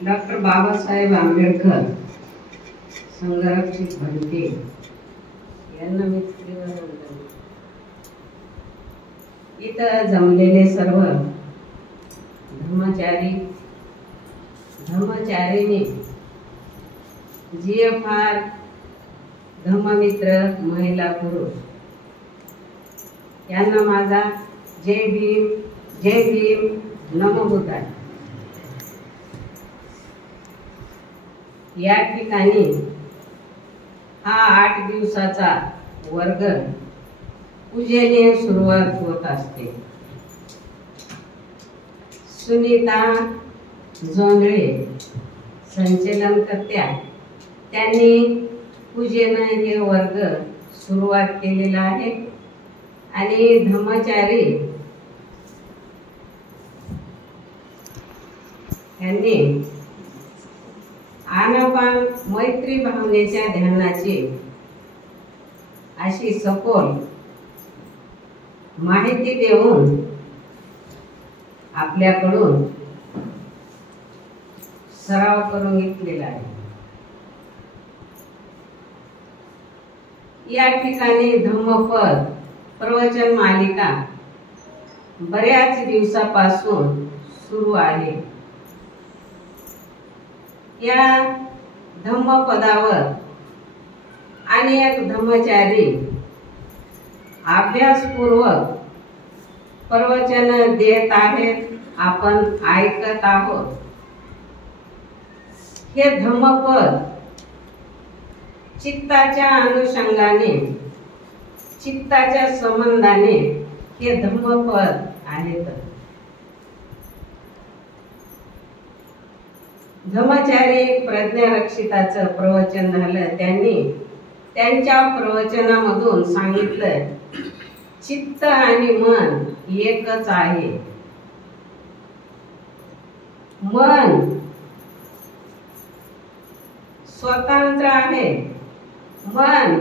Doctor Babasaheb Ambedkar Sangharakshita Bhante यांना मी इथं जमलेले सर्व धर्मचारिणी GFR धम्ममित्र महिला पुरुष यांना माझा जय भीम नमो बुद्धाय। या ठिकाणी हा 8 दिवसाचा वर्ग पूजेने सुरुवात होत असते। सुनीता जोंधळे संचलनकर्त्या त्यांनी पूजेने हे वर्ग सुरुवात केलेला आहे आणि धम्मचारी यांनी आनापान मैत्री भावनेच्या ध्यानाची अशी सखोल माहिती देऊन आपल्याकडून सराव करून घेतलेला आहे। या ठिकाणी धम्मपद प्रवचन मालिका बऱ्याच दिवसापासून सुरू आहे। या धम्मपदावर अनेक धम्मचारी अभ्यासपूर्वक प्रवचन देत आहेत, आपण ऐकत आहोत। हे धम्मपद चित्ताच्या अनुषंगाने चित्ताच्या संबंधाने हे धम्मपद आहेत। धम्मचारी प्रज्ञारक्षिताचं प्रवचन झालं। त्यांनी त्यांच्या प्रवचनामधून सांगितलं चित्त आणि मन एकच आहे। मन स्वतंत्र आहे, मन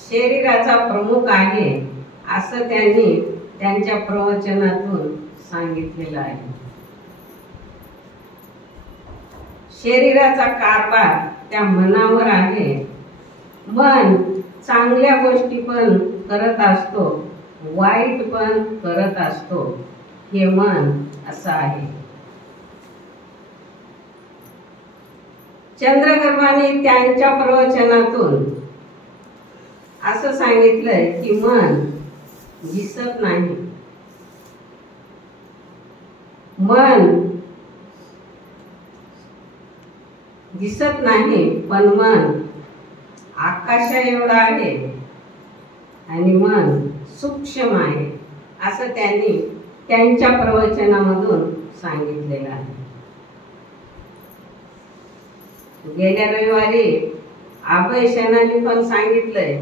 शरीराचा प्रमुख आहे असं त्यांनी त्यांच्या प्रवचनातून सांगितलेलं आहे। शरीराचा कारभार त्या मनावर आहे। मन चांगल्या गोष्टी पण करत असतो, वाईट पण करत असतो, हे मन असं आहे। चंद्रगर्भाने त्यांच्या प्रवचनातून असं सांगितलंय की मन दिसत नाही, मन दिसत नाही, पण मन आकाशा एवढा आहे आणि मन सूक्ष्म आहे असं त्यांनी त्यांच्या प्रवचनामधून सांगितलेलं आहे। गेल्या रविवारी अभय शेणाने पण सांगितलंय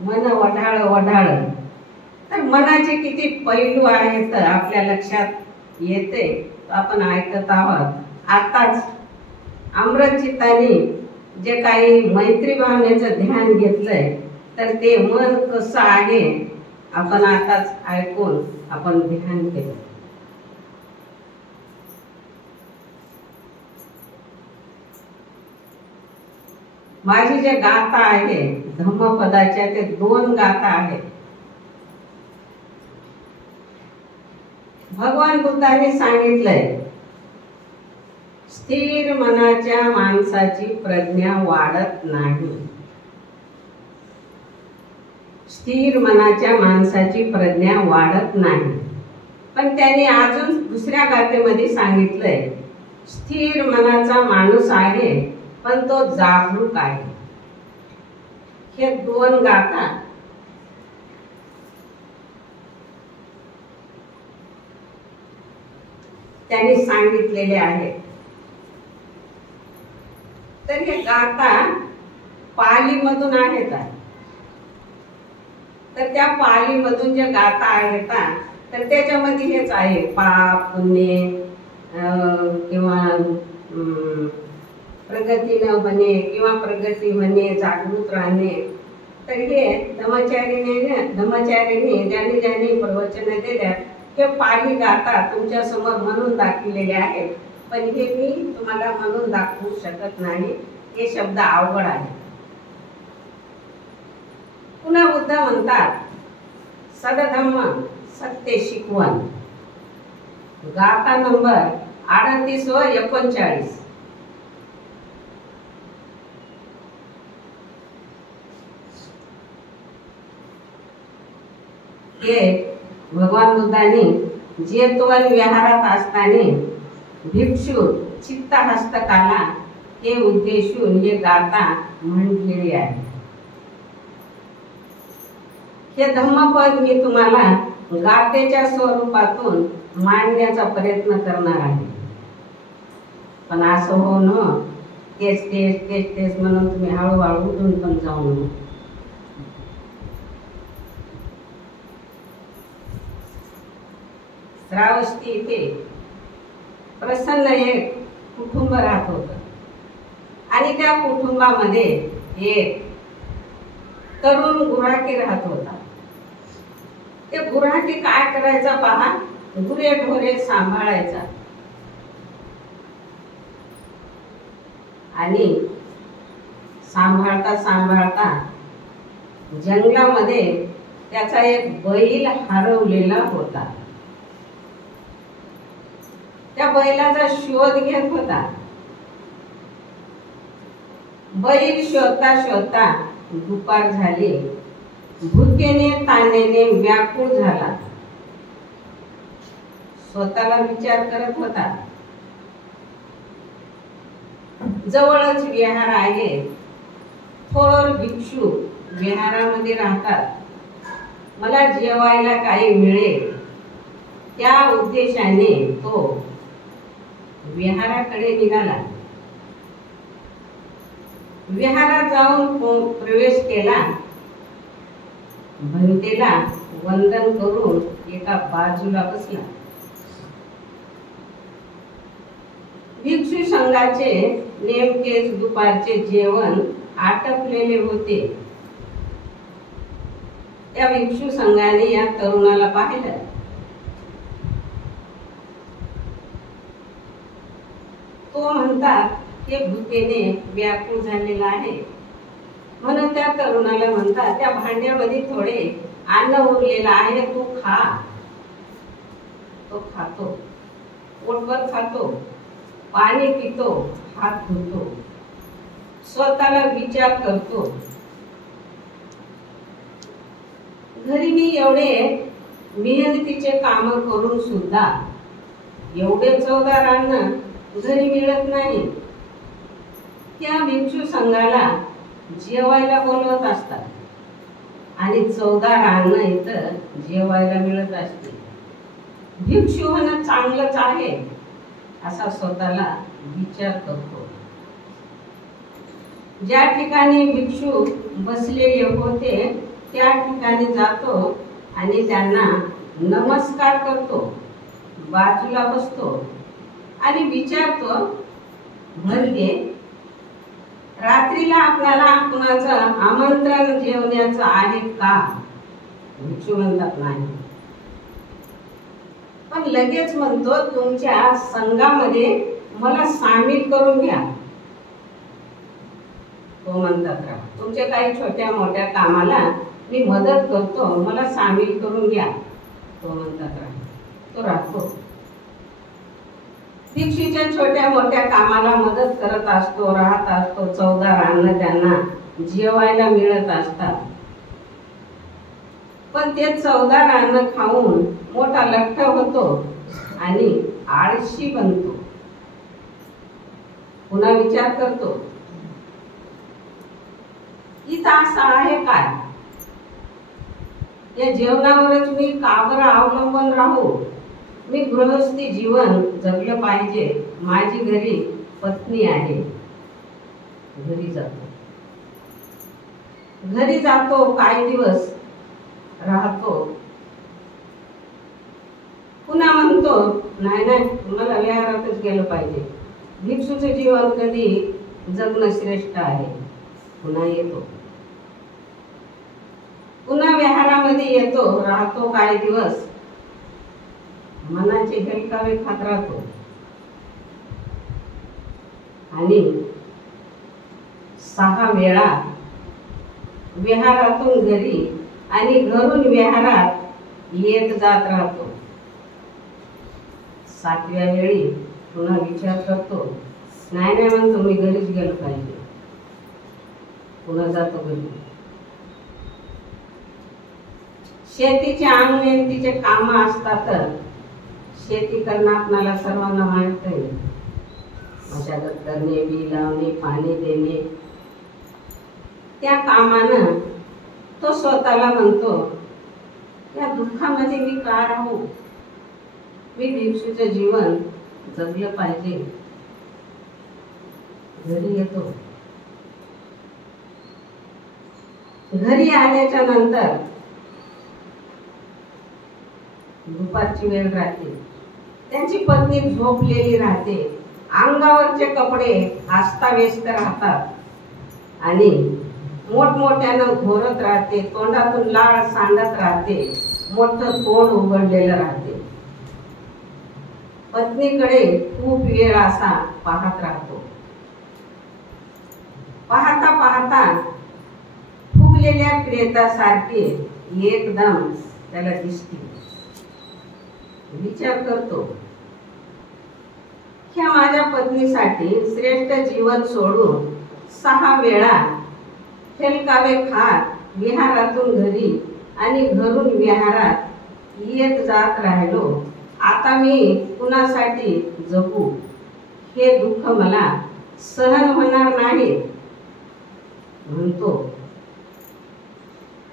मन वढाळ वढाळ। तर मनाचे किती पैलू आहेत आपल्या लक्षात येते, आपण ऐकत आहोत। आताच अमृतचित्ताने जे काही मैत्री भावनेचं ध्यान घेतलंय तर ते मन कसं आहे आपण आताच ऐकून आपण ध्यान केलं। माझी जे गाथा आहे धम्मपदाच्या ते 2 गाथा आहेत। भगवान बुद्धाने सांगितलंय स्थिर मनाच्या माणसाची प्रज्ञा वाढत नाही। स्थिर मनाच्या माणसाची प्रज्ञा वाढत नाही, पण त्यांनी अजून दुसऱ्या गाथेमध्ये सांगितलंय स्थिर मनाचा माणूस आहे पण तो जागरूक आहे। हे 2 गाथा त्यांनी सांगितलेले आहेत। तर हे गाथा पाली मधून आहेत। तर त्या पाली मधून जे गाथा आहेत तर त्याच्यामध्ये हेच आहे पाप पुण्य किंवा प्रगती न होणे किंवा प्रगती होणे, जागृत राहणे। तर हे धम्मचारिणी ज्यांनी प्रवचन दिल्या हे पाली गाता तुमच्या समोर म्हणून दाखविलेले आहेत, पण हे मी तुम्हाला म्हणून दाखवू शकत नाही, हे शब्द अवघड आहे. पुन्हा बुद्ध म्हणतात, सदधम्म सत्य शिकवण, गाथा नंबर 38 व 39. हे भगवान बुद्धांनी जेतवन विहारात असताना भिक्षू चित्त हस्तकाला हे उद्देशून हे गाथा म्हटलेली आहे. हे धम्मपद मी तुम्हाला गाथेच्या स्वरूपातून मांडण्याचा प्रयत्न करणार आहे. पण असं हो न तेच तेच तेच तेच म्हणून तुम्ही हळूहळू उठून पण जाऊ नये. श्रावस्ती इथे प्रसन्न एक कुटुंब राहत होतं आणि त्या कुटुंबामध्ये एक तरुण गुराखी राहत होता. ते गुराखी काय करायचा पहा, गुरे ढोरे सांभाळायचा आणि सांभाळता सांभाळता जंगलामध्ये त्याचा एक बैल हरवलेला होता. त्या बैलाचा शोध घेत होता. बैल शोधता शोधता दुपार झाली. भुकेने तानेने व्याकुळ झाला. स्वतःला विचार करत होता, जवळच विहार आहे, थोर भिक्षू विहारामध्ये राहतात, मला जेवायला काही मिळेल, त्या उद्देशाने तो विहाराकडे निघाला. विहारात जाऊन प्रवेश केला. भंतेला वंदन करून एका बाजूला बसला. भिक्षू संघाचे नेमकेच दुपारचे जेवण आटपलेले होते. त्या भिक्षू संघाने या तरुणाला पाहिलं. तो म्हणतात, हे भुकेने व्याकुळ झालेला आहे, म्हणून त्या तरुणाला म्हणतात, त्या भांड्यामध्ये थोडे अन्न उरलेलं आहे, तू खा. तो खातो, पोटभर खातो, पाणी पितो, हात धुतो, स्वतःला विचार करतो, घरी मी एवढे मेहनतीचे काम करून सुद्धा एवढे चवदार अन्न घरी मिळत नाही. त्या भिक्षू संघाला जेवायला बोलवत असतात आणि चवदार अन्न इथं जेवायला मिळत असते. भिक्षू होणं चांगलंच आहे असा स्वतःला विचार करतो. ज्या ठिकाणी भिक्षू बसलेले होते त्या ठिकाणी जातो आणि त्यांना नमस्कार करतो, बाजूला बसतो आणि विचारतो, म्हणजे रात्रीला आपल्याला कुणाचं आमंत्रण जेवण्याचं आहे का? भिक्षू म्हणतात नाही. पण लगेच म्हणतो, तुमच्या संघामध्ये मला सामील करून घ्या. तो म्हणतात, तुमच्या काही छोट्या मोठ्या कामाला मी मदत करतो, मला सामील करून घ्या. तो म्हणतात, तो राहतो. भिक्षूच्या छोट्या मोठ्या कामाला मदत करत असतो, राहत असतो. चवदार अन्न त्यांना जेवायला मिळत असतात. पण ते चवदार अन्न खाऊन मोठा लठ्ठ होतो आणि आळशी बनतो. पुन्हा विचार करतो, इथं असं आहे काय? या जेवणावरच मी का बरं अवलंबून राहू? मी गृहस्थी जीवन जगलं पाहिजे. माझी घरी पत्नी आहे. घरी जातो, काही दिवस राहतो, पुन्हा म्हणतो, नाही नाही, मला विहारातच गेलं पाहिजे. भिक्षूचे जीवन कधी जगणं श्रेष्ठ आहे. पुन्हा येतो, पुन्हा विहारामध्ये येतो, राहतो काही दिवस. मनाचे हेलकावे खात राहतो आणि 6 वेळा विहारातून घरी आणि घरून विहारात येत जात राहतो. 7व्या वेळी पुन्हा विचार करतो, नाही म्हणतो मी घरीच गेलो पाहिजे. पुन्हा जातो घरी. शेतीचे अंगमेहनतीचे काम असतात. शेती करणं आपल्याला सर्वांना माहित आहे. मशागत करणे, बी लावणे, पाणी देणे. त्या कामानं तो स्वतःला म्हणतो, या दुःखामध्ये मी का राहू? मी भिक्षूचं जीवन जगलं पाहिजे. घरी येतो. घरी आल्याच्या नंतर दुपारची वेळ राहते. त्यांची पत्नी झोपलेली राहते. अंगावरचे कपडे अस्ताव्यस्त राहतात आणि मोठमोठ्यानं घोरत राहते. तोंडातून लाळ सांडत राहते. मोठं तोंड उघडलेलं राहते. पत्नीकडे खूप वेळ असा पाहत राहतो. पाहता पाहता फुगलेल्या प्रेतासारखे एकदम त्याला दिसते. विचार करतो, ह्या माझ्या पत्नीसाठी श्रेष्ठ जीवन सोडून 6 वेळा हेलकावे खात विहारातून घरी आणि घरून विहारात येत जात राहिलो. आता मी कुणासाठी जगू? हे दुःख मला सहन होणार नाही म्हणतो.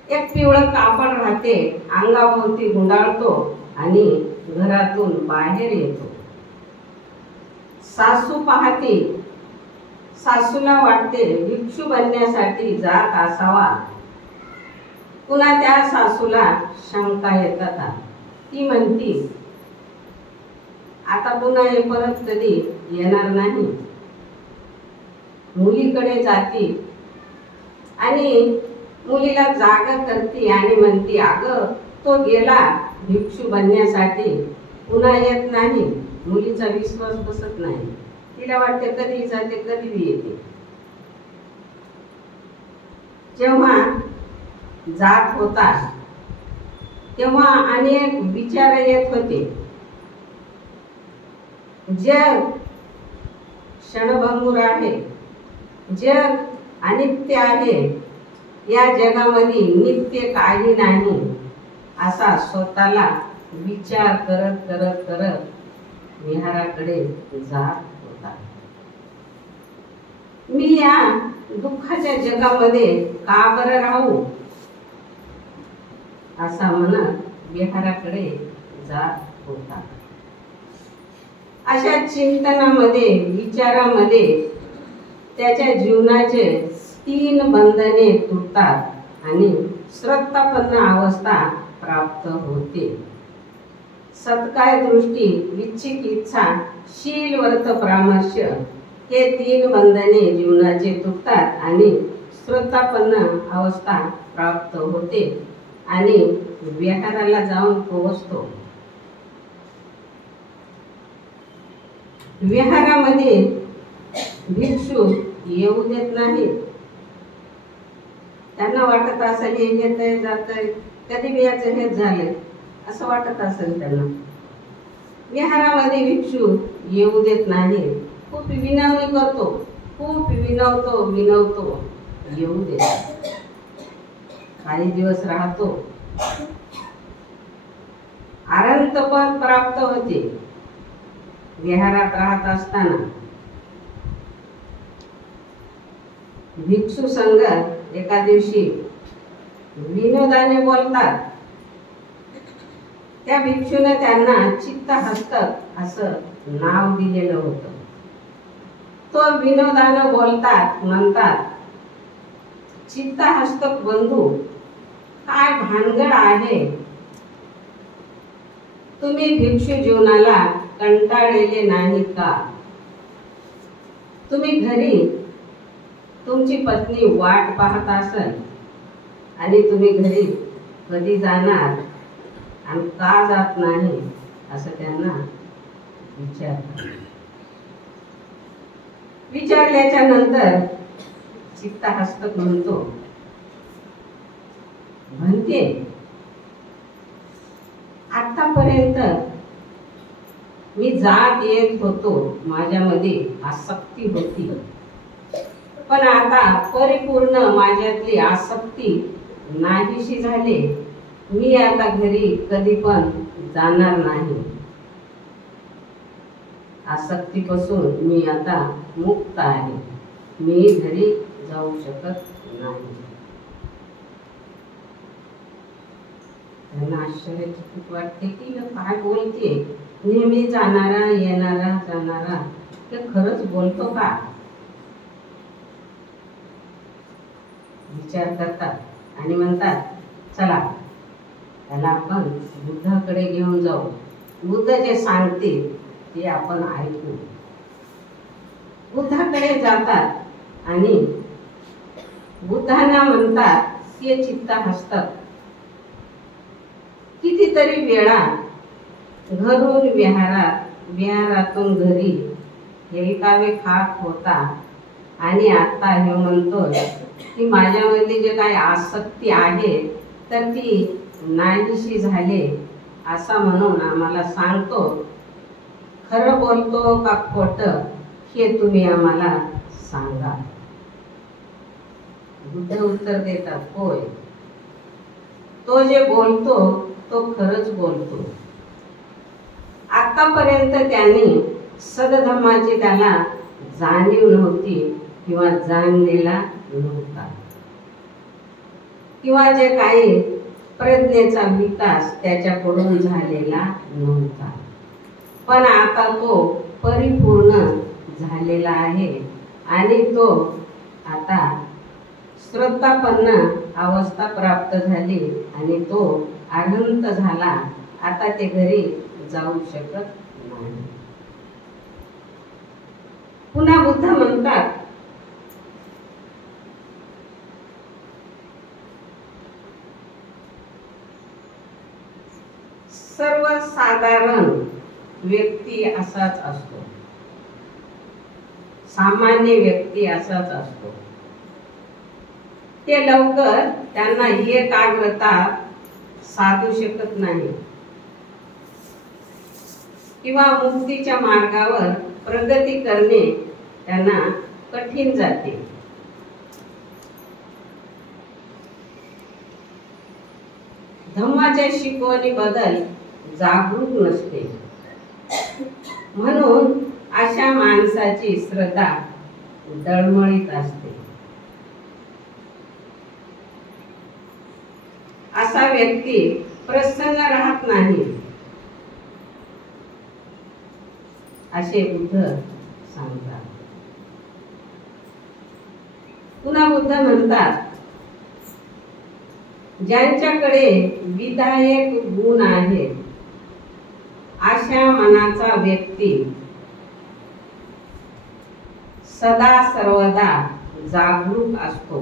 एक पिवळं कापड राहते, अंगाभोवती गुंडाळतो आणि घरातून बाहेर येतो. सासू पाहते. सासूला वाटते भिक्षू बनण्यासाठी जात असावा. पुन्हा त्या सासूला शंका येतात. ती म्हणती, आता पुन्हा हे परत कधी येणार नाही. मुलीकडे जाती आणि मुलीला जागा करते आणि म्हणते, अगं तो गेला भिक्षू बनण्यासाठी, पुन्हा येत नाही. मुलीचा विश्वास बसत नाही. तिला वाटते कधी जाते कधी येते. जेव्हा जात होता तेव्हा अनेक विचार येत होते. जग क्षणभंगुर आहे. जग अनित्य आहे. या जगामध्ये नित्य काही नाही असा स्वतःला विचार करत करत करत विहाराकडे जात होता. मी या दुःखाच्या जगामध्ये का बरं राहू असा म्हणत विहाराकडे जात होता. अशा चिंतनामध्ये विचारामध्ये त्याच्या जीवनाचे 3 बंधने तुटतात आणि श्रद्धापन्न अवस्था प्राप्त होते. सत्काय दृष्टी, इच्छिक इच्छा, शील वर्त परामर्श हे 3 बंधने जीवनाचे तुटतात आणि श्रद्धापन्न अवस्था प्राप्त होते आणि विहाराला जाऊन पोहोचतो. विहारामध्ये भिक्षू येऊ देत नाही. त्यांना वाटत असेल हे येतंय जातंय, कधी बियाचं हेच झालंय असं वाटत असेल त्यांना. विहारामध्ये भिक्षू येऊ देत नाही. खूप विनवणी करतो, खूप विनवतो येऊ दे. काही दिवस राहतो. अनंत पद प्राप्त होते. विहारात राहत असताना भिक्षू संघ एका दिवशी विनोदाने बोलतात. त्या भिक्षूने त्यांना चित्तहस्तक असं नाव दिलेलं होतं. तो विनोदाने बोलतात, म्हणतात, चित्तहस्तक बंधू काय भानगड आहे? तुम्ही भिक्षू जीवनाला कंटाळलेले नाही का? तुम्ही घरी तुमची पत्नी वाट पाहत असेल आणि तुम्ही घरी कधी जाणार आणि का जात नाही असं त्यांना विचारल्याच्या नंतर चित्तहस्तक म्हणते आतापर्यंत मी जात येत होतो, माझ्यामध्ये आसक्ती होती, पण आता परिपूर्ण माझ्यातली आसक्ती नाहीशी झाली. मी आता घरी कधी पण जाणार नाही. आसक्तीपासून मी आता मुक्त आहे. मी घरी जाऊ शकत नाही. त्यांना आश्चर्यचकित वाटते की काय बोलते, नेहमी जाणारा जाणारा ते खरंच बोलतो का? विचार करतात आणि म्हणतात चला त्याला आपण बुद्धाकडे घेऊन जाऊ. बुद्ध जे सांगतील ते आपण ऐकू. बुद्धाकडे जातात आणि बुद्धांना म्हणतात की चित्तहस्तक, कितीतरी वेळा घरून विहारातून घरी हेलकावे खात होता आणि आता हे म्हणतोय की माझ्यामध्ये जे काही आसक्ती आहे तर ती नाहीशी झाली असा म्हणून आम्हाला सांगतो. खरं बोलतो का खोटं हे तुम्ही आम्हाला सांगा. बुद्ध उत्तर देतात, होय, तो जे बोलतो तो खरंच बोलतो. आतापर्यंत त्यांनी सदधम्माची त्याला जाणीव नव्हती किंवा जाणलेला नव्हता, किंवा जे काही प्रज्ञेचा विकास त्याच्याकडून झालेला नव्हता. पण आता तो परिपूर्ण झालेला आहे आणि तो आता श्रद्धापन्न अवस्था प्राप्त झाली आणि तो अनंत झाला. आता ते घरी जाऊ शकत नाही. पुन्हा बुद्ध म्हणतात सर्वसाधारण व्यक्ती असाच असतो, सामान्य व्यक्ती असाच असतो. ते लवकर त्यांना एकाग्रता साधू शकत नाही किंवा मुक्तीच्या मार्गावर प्रगती करणे त्यांना कठीण जाते. धम्माच्या शिकवणीबद्दल जागरूक नसते, म्हणून अशा माणसाची श्रद्धा डळमळीत असते. असा व्यक्ती प्रसन्न राहत नाही असे बुद्ध सांगतात. पुन्हा बुद्ध म्हणतात ज्यांच्याकडे विधायक गुण आहेत अशा मनाचा व्यक्ती सदा सर्वदा जागरूक असतो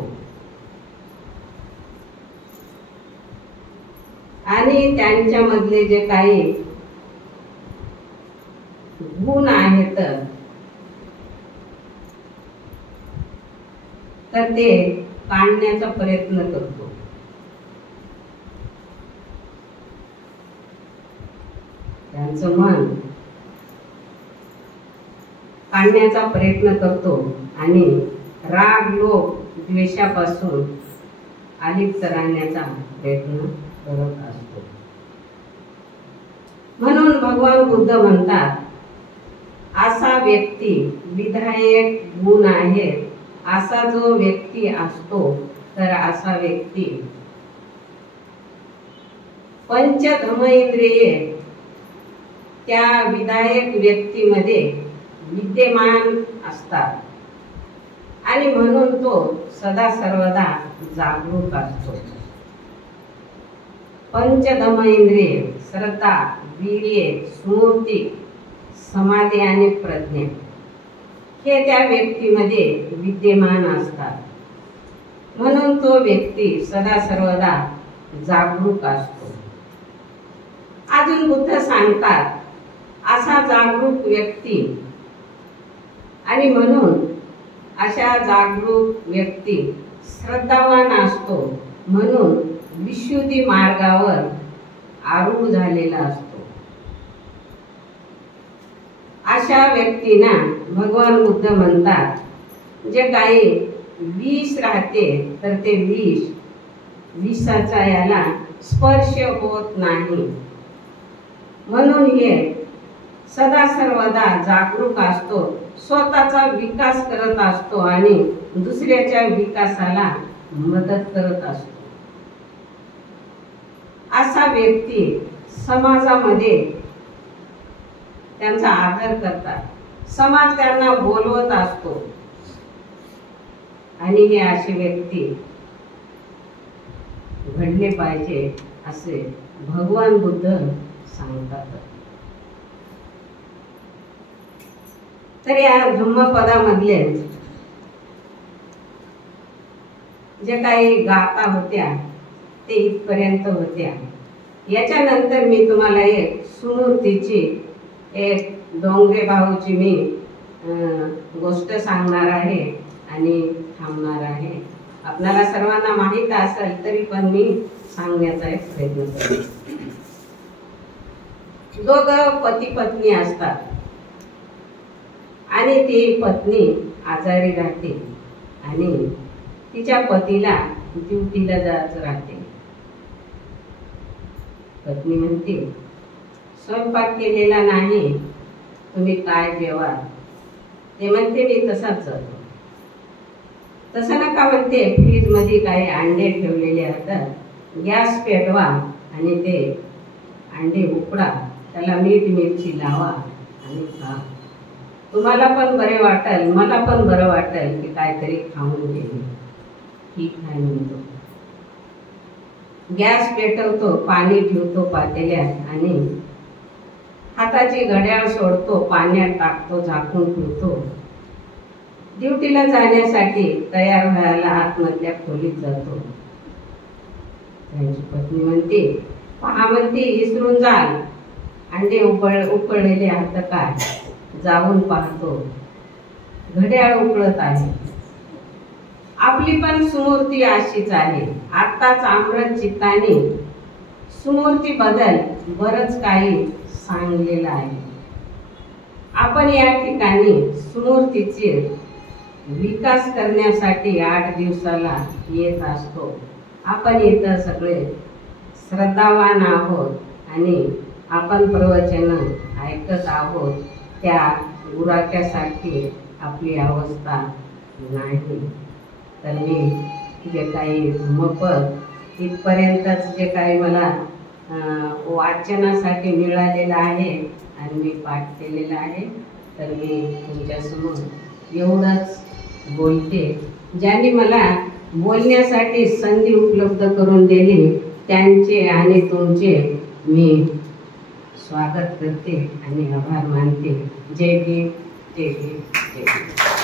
आणि त्यांच्यामधले जे काही गुण आहेत तर ते काढण्याचा प्रयत्न करतो. त्यांचं मन काढण्याचा प्रयत्न करतो आणि राग लोभ द्वेषापासून अलिप्त राहण्याचा प्रयत्न करत असतो. म्हणून भगवान बुद्ध म्हणतात असा व्यक्ती विधायक गुण आहेत असा जो व्यक्ती असतो तर असा व्यक्ती पंचधम इंद्रिये त्या विधायक व्यक्तीमध्ये विद्यमान असतात आणि म्हणून तो सदा सर्वदा जागरूक असतो. पंचधम इंद्रिय श्रद्धा, वीर्य, स्मृती, समाधी आणि प्रज्ञा हे त्या व्यक्तीमध्ये विद्यमान असतात. म्हणून तो व्यक्ती सदा सर्वदा जागरूक असतो. अजून बुद्ध सांगतात असा जागरूक व्यक्ती, आणि म्हणून अशा जागरूक व्यक्ती श्रद्धावान असतो, म्हणून विशुद्धी मार्गावर आरूढ झालेला असतो. अशा व्यक्तींना भगवान बुद्ध म्हणतात, जे काही विष राहते तर ते विषाचा याला स्पर्श होत नाही. म्हणून हे सदा सर्वदा जागरूक असतो, स्वतःचा विकास करत असतो आणि दुसऱ्याच्या विकासाला मदत करत असतो. असा व्यक्ती समाजामध्ये त्यांचा आदर करतात, समाज त्यांना बोलवत असतो, आणि हे असे व्यक्ती घडले पाहिजे असे भगवान बुद्ध सांगतात. तर या धम्मपदामधले जे काही गाथा होत्या ते इथपर्यंत होत्या. याच्यानंतर मी तुम्हाला एक सुमूर्तीची, एक डोंगरे भाऊची मी गोष्ट सांगणार आहे आणि थांबणार आहे. आपल्याला सर्वांना माहित असेल तरी पण मी सांगण्याचा एक प्रयत्न करते. दोघं पती पत्नी असतात आणि ती पत्नी आजारी राहते आणि तिच्या पतीला ड्युटीला जायचं राहते. पत्नी म्हणते, स्वयंपाक केलेला नाही, तुम्ही काय जेवा? ते म्हणते, मी तसाच जातो. तसं नका म्हणते, फ्रीज मध्ये काही अंडे ठेवलेले असतात, गॅस पेटवा आणि ते अंडे उकडा, त्याला मीठ मिरची लावा आणि खा. तुम्हाला पण बरे वाटेल, मला पण बरं वाटेल की काहीतरी खाऊन गेले. ठीक आहे म्हणतो. गॅस पेटवतो, पाणी ठेवतो पातेल्यात आणि हाताची घड्याळ सोडतो, पाण्यात टाकतो, झाकून ठेवतो. ड्युटीला जाण्यासाठी तयार व्हायला आतमधल्या खोलीत जातो. त्यांची पत्नी म्हणते, पहा म्हणते, विसरून जाल, अंडे उकळलेले आहेत काय? जाऊन पाहतो, घड्याळ उकळत आहे. आपली पण सुमूर्ती अशीच आहे. आत्ताच अमृत चित्ताने सुमूर्ती बद्दल बरंच काही सांगलेलं आहे. आपण या ठिकाणी सुमूर्तीचे विकास करण्यासाठी 8 दिवसाला येत असतो. आपण इथं सगळे श्रद्धावान आहोत आणि आपण प्रवचन ऐकत आहोत. त्या गुराख्यासारखी आपली अवस्था नाही. तर मी जे काही धम्मपद इथपर्यंतच जे काही मला वाचनासाठी मिळालेलं आहे आणि मी पाठ केलेलं आहे, तर मी तुमच्यासमोर एवढंच बोलते. ज्यांनी मला बोलण्यासाठी संधी उपलब्ध करून दिली त्यांचे आणि तुमचे मी स्वागत करते आणि आभार मानते. जय भीम, जय भीम, जय भीम.